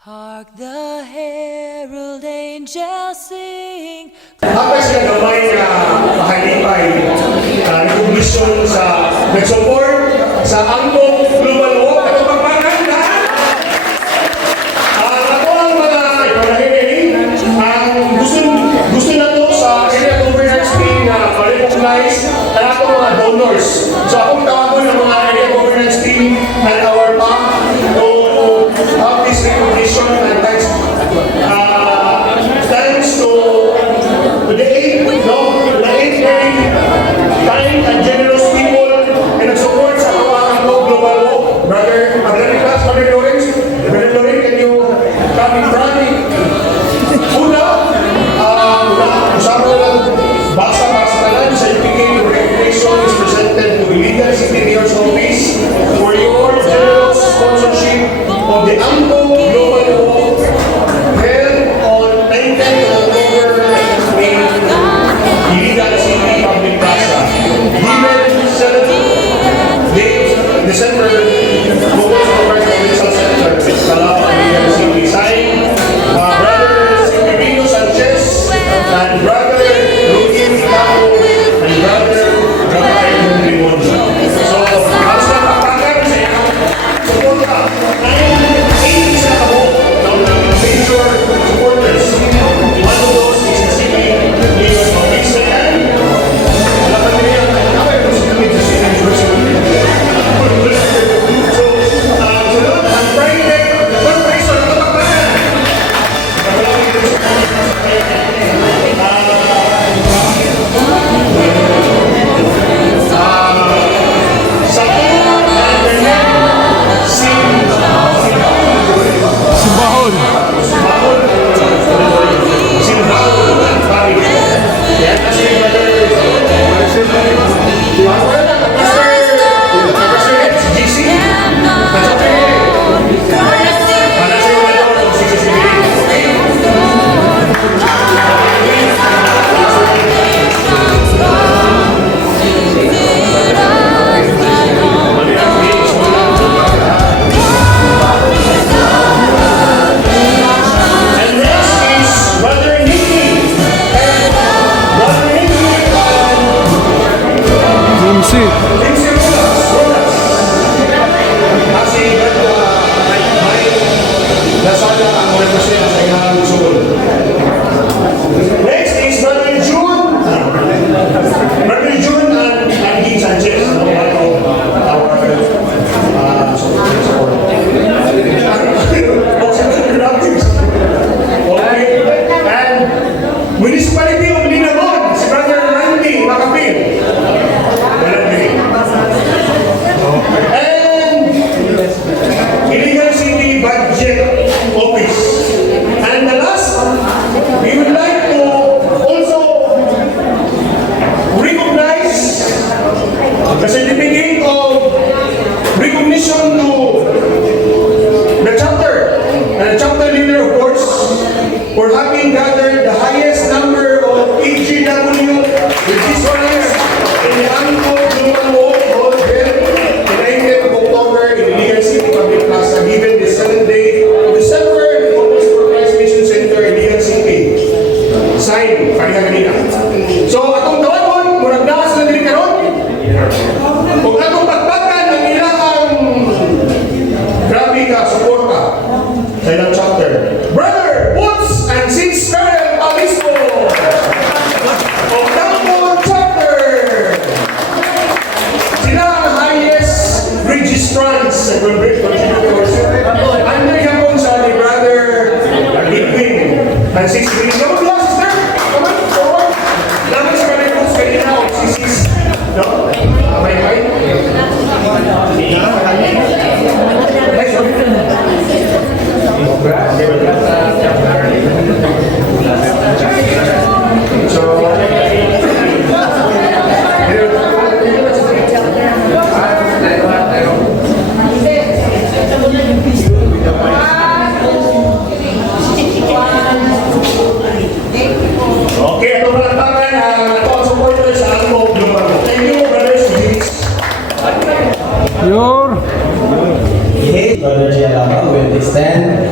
Hark the herald angels sing. Hapos na gamay na mahalipay recognition sa nag-support sa Angkong Global Walk at pagpapanan na ako ang mga ipanahin ang gusto na to sa area governance team na ma-recognize ang ako mga donors. So akong tawag ng mga area governance team and our PAC to have this recognition and thanks to the eight very kind and generous people na nag-support sa Angkong Global Walk. Brother Class, Brother Lawrence, can you come in front? Una, usama na lang basa para sa talan sa UPK, the recognition is presented to the Legal City Mayor's Office for your generous sponsorship of the Angkong Global Walk held on 19th October in Legal City Public Plaza. Given 7 December, Global Convention Center, Calapa, Legal City. Signed, Brother Silvino Sanchez and Brother Rudy Capo and Brother Rafael Limon. So, alas na pakpakan sa iyo. Support ka. 980 sa ako ng major supporters. One of those is the city mayor of Queensland. Alam natin niya, nakakaya ko sa kami sa city university. So, sunod, ang Friday, fundraiser, kapagpakan. Kapalaki ko sa next is Brother June and Angie Sanchez. And Municipality of Linamon, si Brother Randy Macapil. And Illegal City Budget Office. And the last, we would like to also recognize the certificate of recognition to the chapter and the chapter leader, of course, for having gathered the highest number of EGW registrants in the Angkong Global Walk held in 19th of October in the Legal City Public Plaza, given the 7th day of December in the Office for Christ Mission Center in Legal City. Signed, kanina. So, atong tawag murag na sa dili karon. Kung atong pagpakan ang ilang grabe ka, suporta sa ilang chapter. Brother Woods and Sis Karen Alisco of Angkong Chapter. Sila ang highest registrants sa contributors. Andre Gapon sa ni Brother Edwin and Sis Green. Come on, sister. Come on, forward. Laman sa kanay po sa kanina o si Sis. No? Kamay-kamay. Nice one.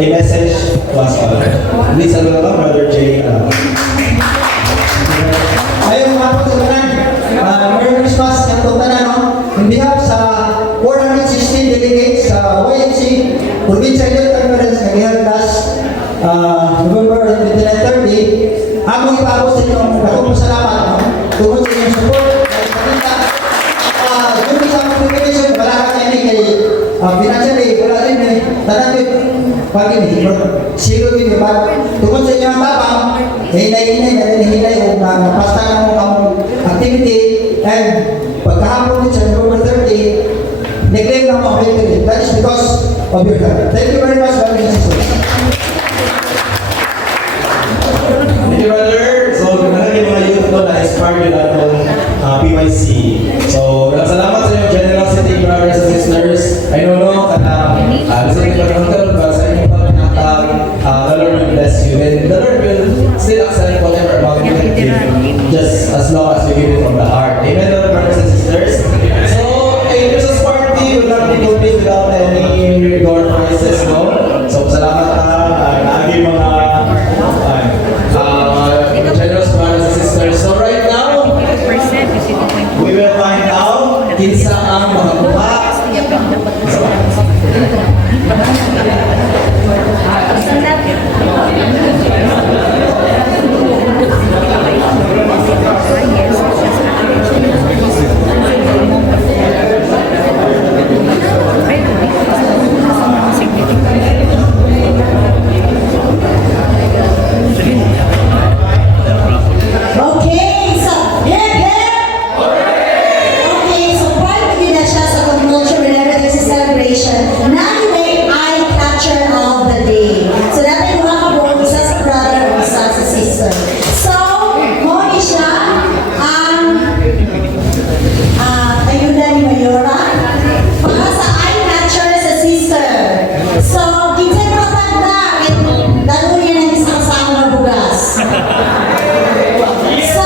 a message to us all. Please, Brother Jay. Ayun mga pagtutunan, Merry Christmas ng tutunan, no? On behalf sa 416 delegates sa YMC Provincial Youth Conference na giheld last November 29-30, among ipaabot sa inyong dakong salamat, no? Tungkol sa inyong support, yung isang application, wala ka niya kay financially, wala din eh, tanan yun, pag ini, zero yun, tungkol sa inyong tapang, hinay o napasta na mo ang activity, and pagkahapon din sa November 30, nag-claim na mo ang victory. That is because of your help. Thank you very much, brothers and sisters. Thank you, brother. So, nalagay mga youth ko na inspired yun atong PYC. So, salamat sa inyong generosity, brothers and sisters. I don't know, sa inyong pag-hunter, ba sa inyong pag-natag, the Lord will bless you. And the Lord will still accept whatever amount you can give, just as long as you give it from the heart. Amen, brothers and sisters. So, a Christmas party will not be complete without any door prizes, no? So, salamat lagi mga generous brothers and sisters. So, right now, we will find out kinsa ang makakuha. Okay, so hip hip. Okay, so part of na siya sa culture whenever there's a celebration. Natin eye catcher of the day. So natin mga kabuo, isa sa brother o isa sa sister. So, mo siya ang ayuda ni Mayora para sa eye catcher sa sister. So, kinsay matag na dalo niya ng isang sama ng bugas. So,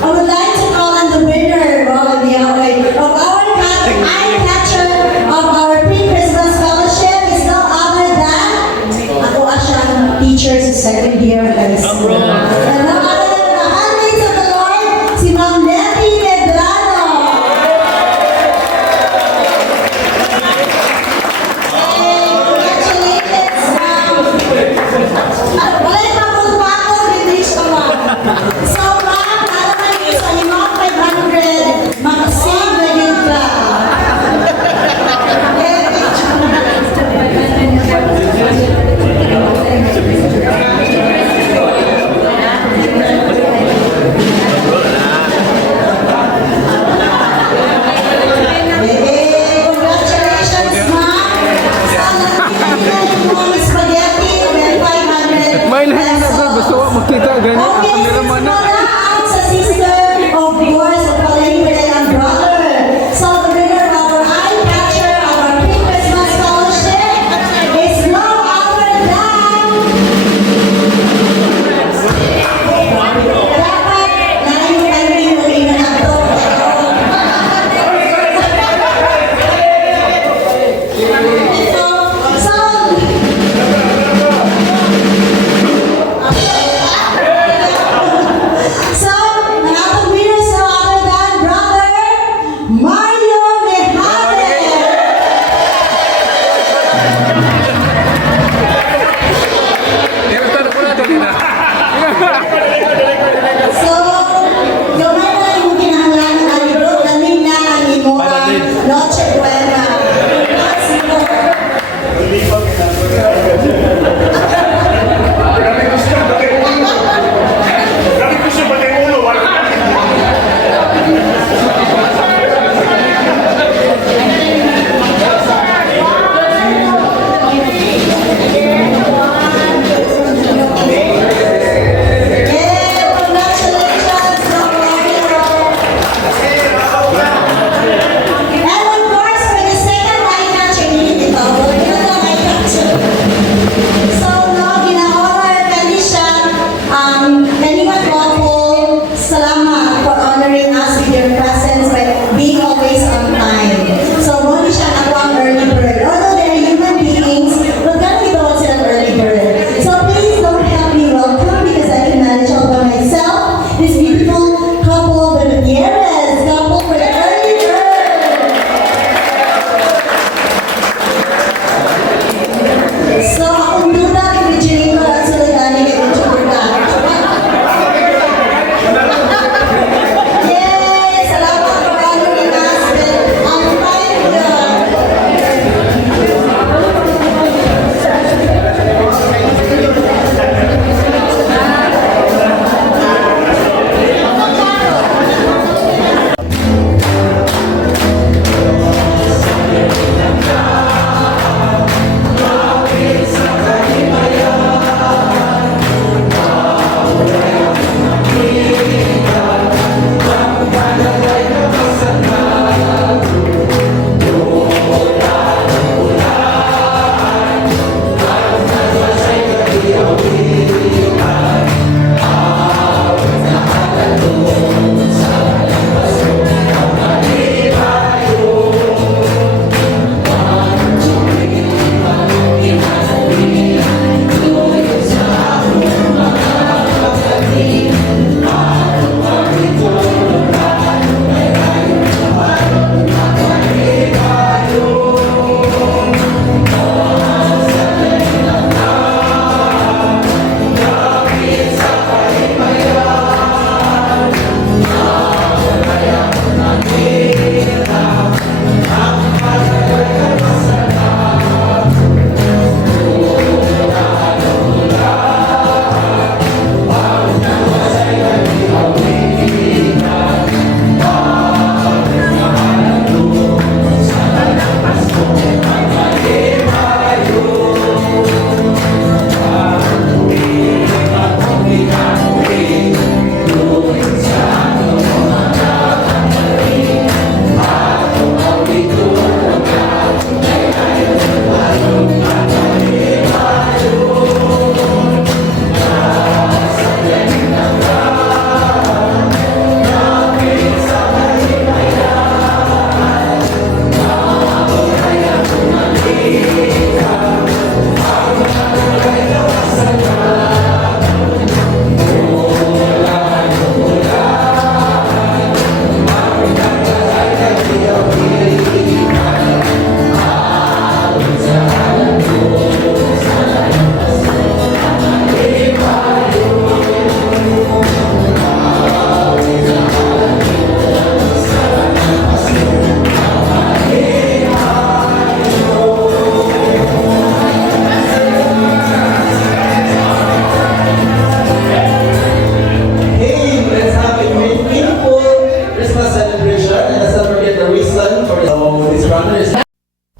I would like to call on the winner of our eye catcher of our pre-Christmas fellowship is no other than ako siyang teacher sa second year of high school. And no other than the handmaids of the Lord, si Ma'am Nettie Medrano. Congratulations, Ma'am. Balik mapagpapag, hindi siya Ma'am. So, Ma'am, alaman niyo sa inyong 500, makasave na yun ka.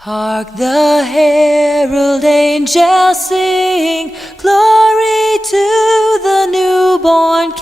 Hark the herald angels sing, glory to the newborn King.